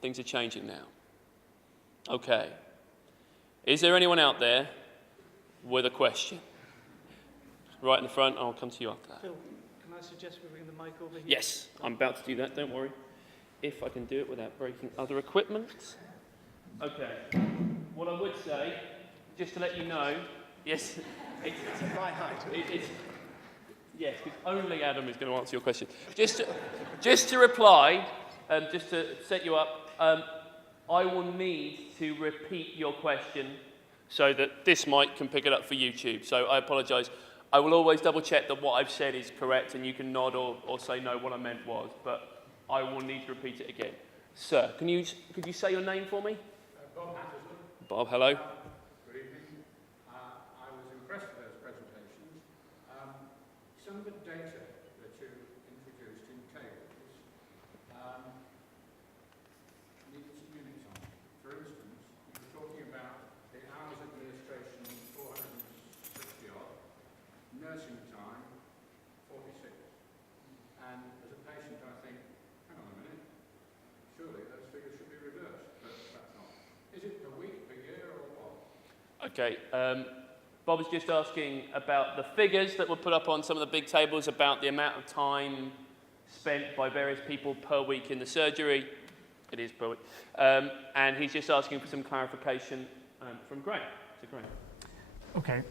Things are changing now. Okay. Is there anyone out there with a question? Right in the front, I'll come to you after that. Phil, can I suggest we bring the mic over here? Yes, I'm about to do that, don't worry. If I can do it without breaking other equipment. Okay. What I would say, just to let you know, yes, it's my height. Yes, because only Adam is going to answer your question. Just to reply, just to set you up, I will need to repeat your question so that this mic can pick it up for YouTube. So I apologise. I will always double check that what I've said is correct, and you can nod or say no, what I meant was, but I will need to repeat it again. Sir, could you say your name for me? Bob. Bob, hello. Good evening. I was impressed with those presentations. Some of the data that you introduced in tables needed some units on. For instance, you were talking about the hours administration, 460 odd, nursing time, 46. And as a patient, I think, hang on a minute, surely those figures should be reversed, but that's not. Is it per week, per year, or what? Okay. Bob was just asking about the figures that were put up on some of the big tables about the amount of time spent by various people per week in the surgery. It is per week. And he's just asking for some clarification from Graham. So Graham. Okay.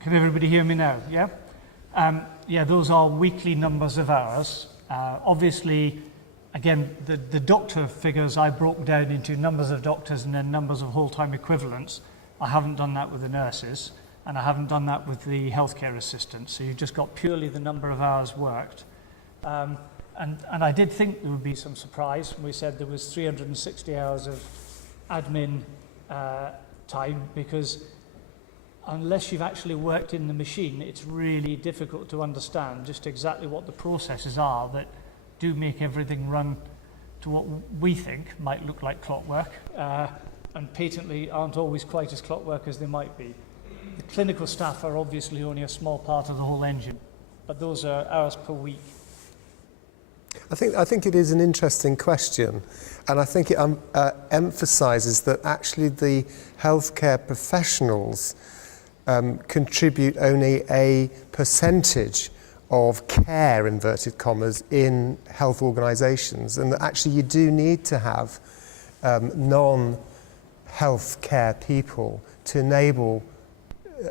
Can everybody hear me now? Yeah? Yeah, those are weekly numbers of hours. Obviously, again, the doctor figures I broke down into numbers of doctors and then numbers of whole-time equivalents. I haven't done that with the nurses, and I haven't done that with the healthcare assistants. So you've just got purely the number of hours worked. And I did think there would be some surprise when we said there was 360 hours of admin time, because unless you've actually worked in the machine, it's really difficult to understand just exactly what the processes are that do make everything run to what we think might look like clockwork, and patently aren't always quite as clockwork as they might be. The clinical staff are obviously only a small part of the whole engine, but those are hours per week. I think it is an interesting question, and I think it emphasises that actually the healthcare professionals contribute only a percentage of care, inverted commas, in health organisations, and that actually you do need to have non-healthcare people to enable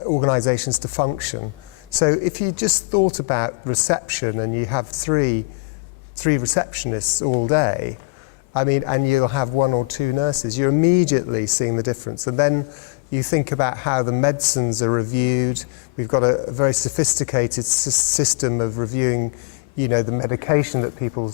organisations to function. So if you just thought about reception and you have three receptionists all day, I mean, and you'll have one or two nurses, you're immediately seeing the difference. And then you think about how the medicines are reviewed. We've got a very sophisticated system of reviewing, you know, the medication that people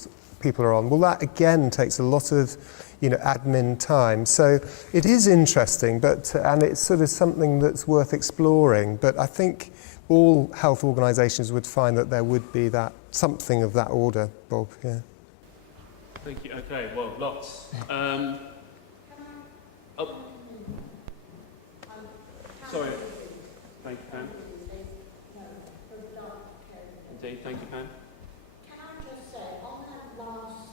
are on. Well, that again takes a lot of, you know, admin time. So it is interesting, and it's sort of something that's worth exploring. But I think all health organisations would find that there would be something of that order, Bob. Yeah. Thank you. Okay. Well, lots. Sorry. Thank you, Pam. Indeed. Thank you, Pam. Can I just say, on that last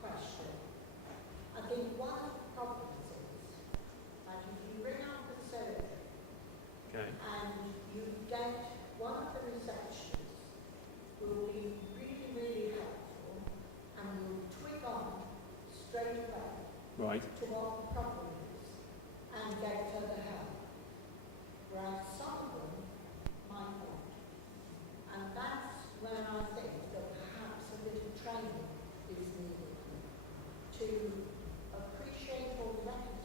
question, I think one of the problems is that if you ring up the surgery and you get one of the receptionists who will be really, really helpful and will twig on straight away to what the problem is and get further help. Whereas some of them might not. And that's when I think that perhaps a little training is needed to appreciate or recognise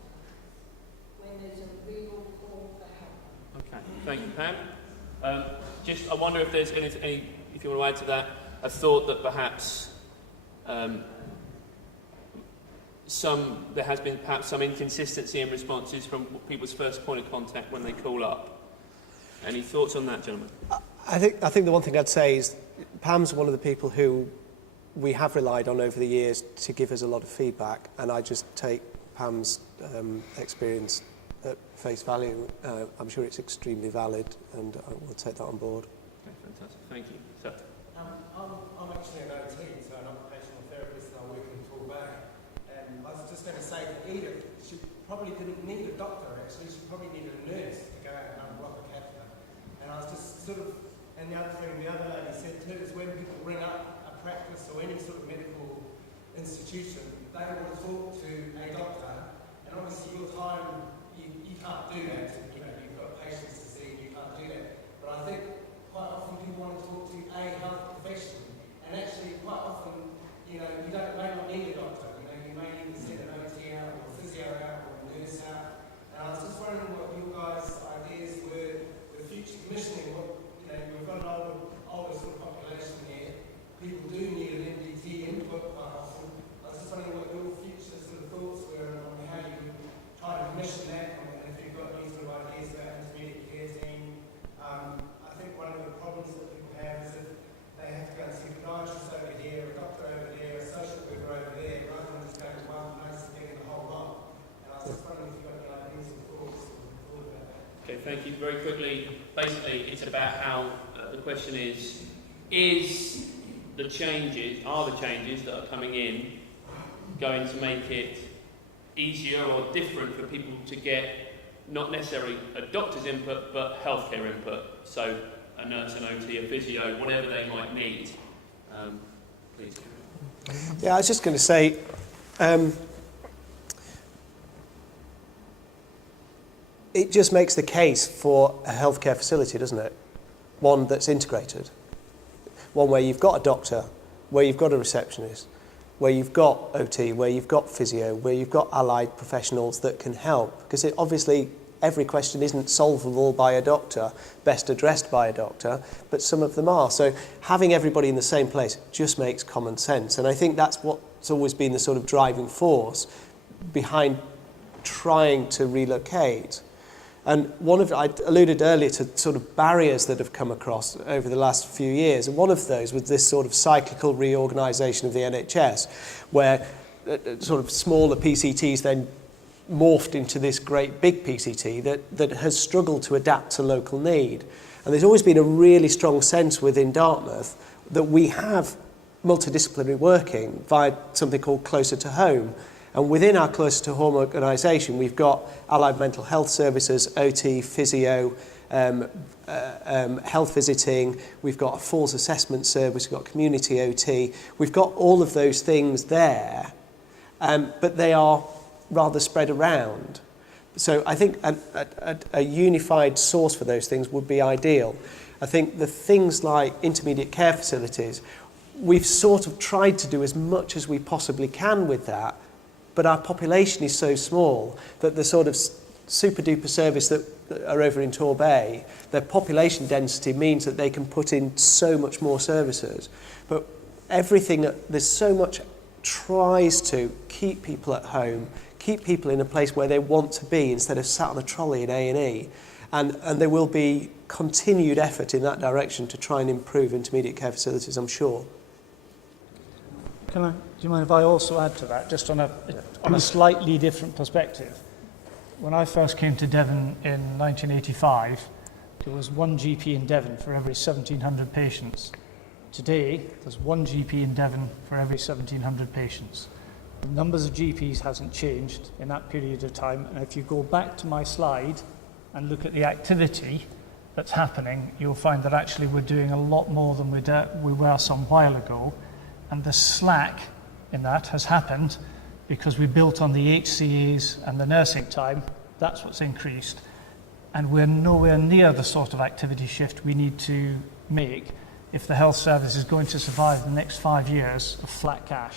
when there's a real call for help. Okay, thank you, Pam. I wonder if there's any, if you want to add to that, a thought that perhaps there has been perhaps some inconsistency in responses from people's first point of contact when they call up. Any thoughts on that, gentlemen? I think the one thing I'd say is Pam's one of the people who we have relied on over the years to give us a lot of feedback, and I just take Pam's experience at face value. I'm sure it's extremely valid, and I will take that on board. Okay, fantastic. Thank you. Sir? I'm actually an OT, so an occupational therapist, and I work in Torbay. I say that Edith, she probably didn't need a doctor actually, she probably needed a nurse to go out and unblock a catheter. And I was just sort of, and the other thing the other lady said too is when people ring up a practice or any sort of medical institution, they want to talk to a doctor, and obviously your time, you can't do that, you know, you've got patients to see, you can't do that. But I think quite often people want to talk to a health professional, and actually quite often, you know, you may not need a doctor, you know, you may need to send an OT out or a physio out or a nurse out. And I was just wondering what your guys' ideas were with future commissioning. What, you know, we've got an older sort of population here. People do need an MDT input quite often. I was just wondering what your future sort of thoughts were on how you would try to commission that, and if you've got any sort of ideas about intermediate care team. I think one of the problems that people have is that they have to go and see a podiatrist over here, a doctor over there, a social worker over there, rather than just going to one place and getting the whole lot. And I was just wondering if you've got any ideas or thoughts about that. Okay, thank you. Very quickly, basically, it's about how the question is the changes that are coming in going to make it easier or different for people to get not necessarily a doctor's input, but healthcare input? So a nurse, an OT, a physio, whatever they might need. Please. Yeah, I was just going to say, it just makes the case for a healthcare facility, doesn't it? One that's integrated. One where you've got a doctor, where you've got a receptionist, where you've got OT, where you've got physio, where you've got allied professionals that can help. Because obviously every question isn't solvable by a doctor, best addressed by a doctor, but some of them are. So having everybody in the same place just makes common sense. And I think that's what's always been the sort of driving force behind trying to relocate. And I alluded earlier to sort of barriers that have come across over the last few years. And one of those was this sort of cyclical reorganisation of the NHS, where sort of smaller PCTs then morphed into this great big PCT that has struggled to adapt to local need. And there's always been a really strong sense within Dartmouth that we have multidisciplinary working via something called Closer to Home. And within our Closer to Home organisation, we've got allied mental health services, OT, physio, health visiting, we've got a falls assessment service, we've got community OT, we've got all of those things there, but they are rather spread around. So I think a unified source for those things would be ideal. I think the things like intermediate care facilities, we've sort of tried to do as much as we possibly can with that, but our population is so small that the sort of super duper service that are over in Torbay, their population density means that they can put in so much more services. But there's so much tries to keep people at home, keep people in a place where they want to be instead of sat on a trolley in A&E. And there will be continued effort in that direction to try and improve intermediate care facilities, I'm sure. Do you mind if I also add to that, just on a slightly different perspective? When I first came to Devon in 1985, there was one GP in Devon for every 1,700 patients. Today, there's one GP in Devon for every 1,700 patients. The numbers of GPs hasn't changed in that period of time, and if you go back to my slide and look at the activity that's happening, you'll find that actually we're doing a lot more than we were some while ago. And the slack in that has happened because we built on the HCAs and the nursing time. That's what's increased. And we're nowhere near the sort of activity shift we need to make if the health service is going to survive the next 5 years of flat cash.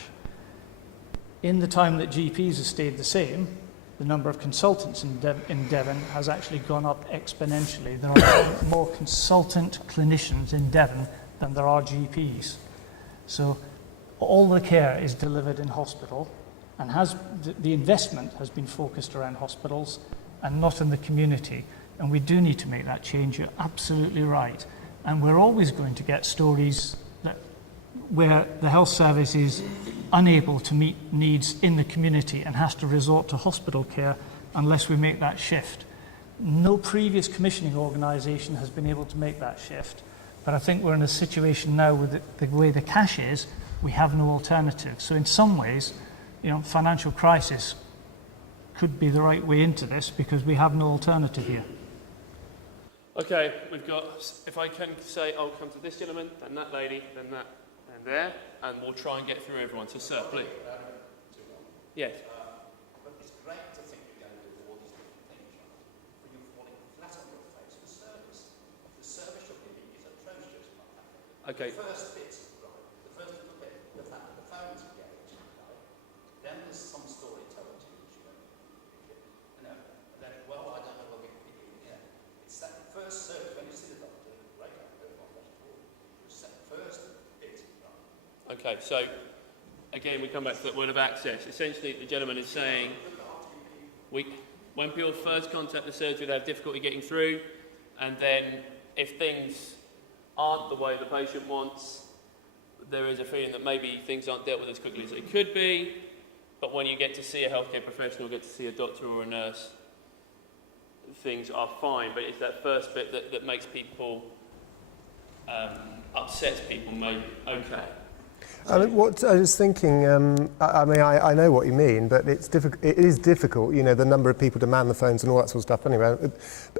In the time that GPs have stayed the same, the number of consultants in Devon has actually gone up exponentially. There are more consultant clinicians in Devon than there are GPs. So all the care is delivered in hospital, and the investment has been focused around hospitals and not in the community. And we do need to make that change. You're absolutely right. And we're always going to get stories where the health service is unable to meet needs in the community and has to resort to hospital care unless we make that shift. No previous commissioning organisation has been able to make that shift. But I think we're in a situation now with the way the cash is, we have no alternative. So in some ways, financial crisis could be the right way into this because we have no alternative here. Okay, we've got, if I can say, I'll come to this gentleman, then that lady, then that, and there, and we'll try and get through everyone. So, sir, please. Yes. But it's great to think you're going to do all these different things, right? But you're falling flat on your face for service. The service you're giving is atrocious. Okay. The first bit, right? The first little bit, the fact that the phone's engaged, right? Then there's some story told to you, you know, and then, well, I don't know whether we can, you know, it's that first service, when you see the doctor, right, it's that first bit, right? Okay, so again, we come back to that word of access. Essentially, the gentleman is saying, when people first contact the surgery, they have difficulty getting through, and then if things aren't the way the patient wants, there is a feeling that maybe things aren't dealt with as quickly as they could be, but when you get to see a healthcare professional, get to see a doctor or a nurse, things are fine, but it's that first bit that makes people, upsets people maybe. Okay. I mean, what I was thinking, I know what you mean, but it's difficult. It is difficult, you know, the number of people to man the phones and all that sort of stuff. Anyway,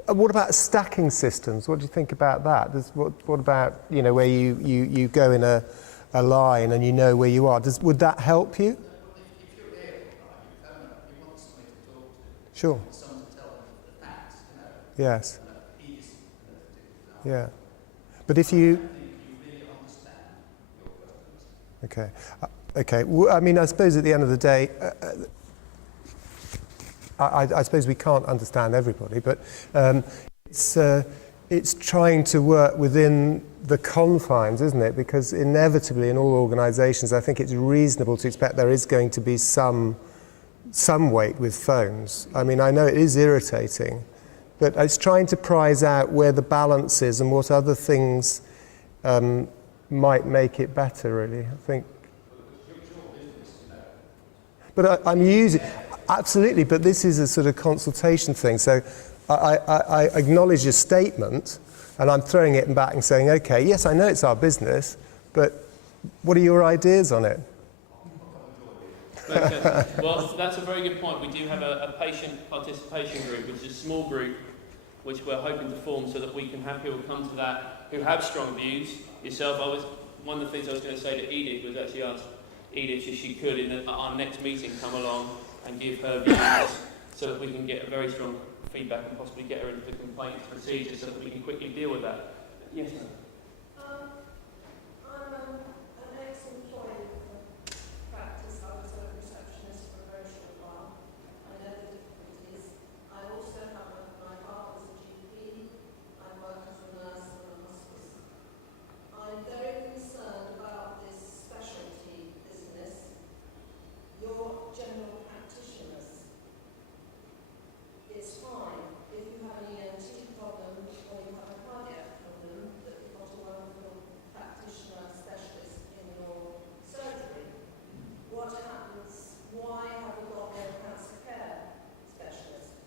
what about stacking systems? What do you think about that? What about, you know, where you go in a line and you know where you are? Would that help you? If you're ill, right, you phone up, you want somebody to talk to. Sure. You want someone to tell them the facts, you know. Yes. Easy. Yeah. But if you... I think you really understand your customers. Okay. Okay. Well, I mean, I suppose at the end of the day, I suppose we can't understand everybody, but it's trying to work within the confines, isn't it? Because inevitably in all organisations, I think it's reasonable to expect there is going to be some weight with phones. I mean, I know it is irritating, but it's trying to prize out where the balance is and what other things might make it better, really, I think. But I'm using, absolutely, but this is a sort of consultation thing. So I acknowledge your statement, and I'm throwing it back and saying, okay, yes, I know it's our business, but what are your ideas on it? Well, that's a very good point. We do have a patient participation group, which is a small group, which we're hoping to form so that we can have people come to that who have strong views. Yourself, one of the things I was going to say to Edith was actually ask Edith if she could, in our next meeting, come along and give her views so that we can get a very strong feedback and possibly get her into the complaints procedure so that we can quickly deal with that. Yes, sir. I'm an ex-employee of practice. I was a receptionist for a very short while. I know the difficulties. I also have my father's a GP. I work as a nurse in a hospice. I'm very concerned about this specialty business. Your general practitioners, it's fine if you have an ENT problem or you have a cardiac problem that you've got a wonderful practitioner specialist in your surgery. What happens? Why have we got no cancer care specialist?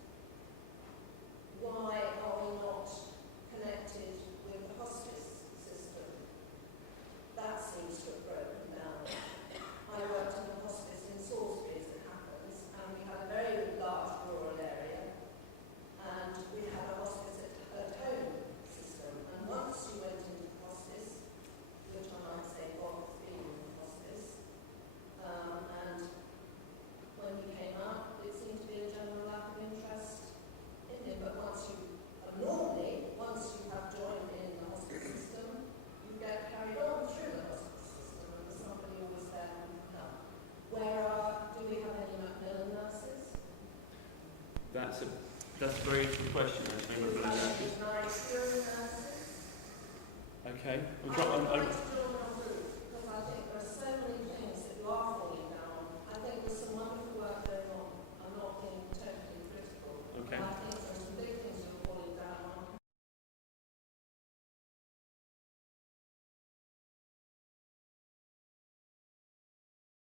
Why are we not connected with the hospice system? That seems to have broken down. I worked in a hospice in Salisbury, as it happens, and we had a very large rural area, and we had a hospice at home system. And once you went into the hospice, which I might say God has been in the hospice, and when he came out, it seemed to be a general lack of interest in him. But once you have joined in the hospice system, you get carried on through the hospice system, and there's somebody always there who can help. Do we have any Macmillan nurses? That's a very good question. Nice nurses? Okay. I would like to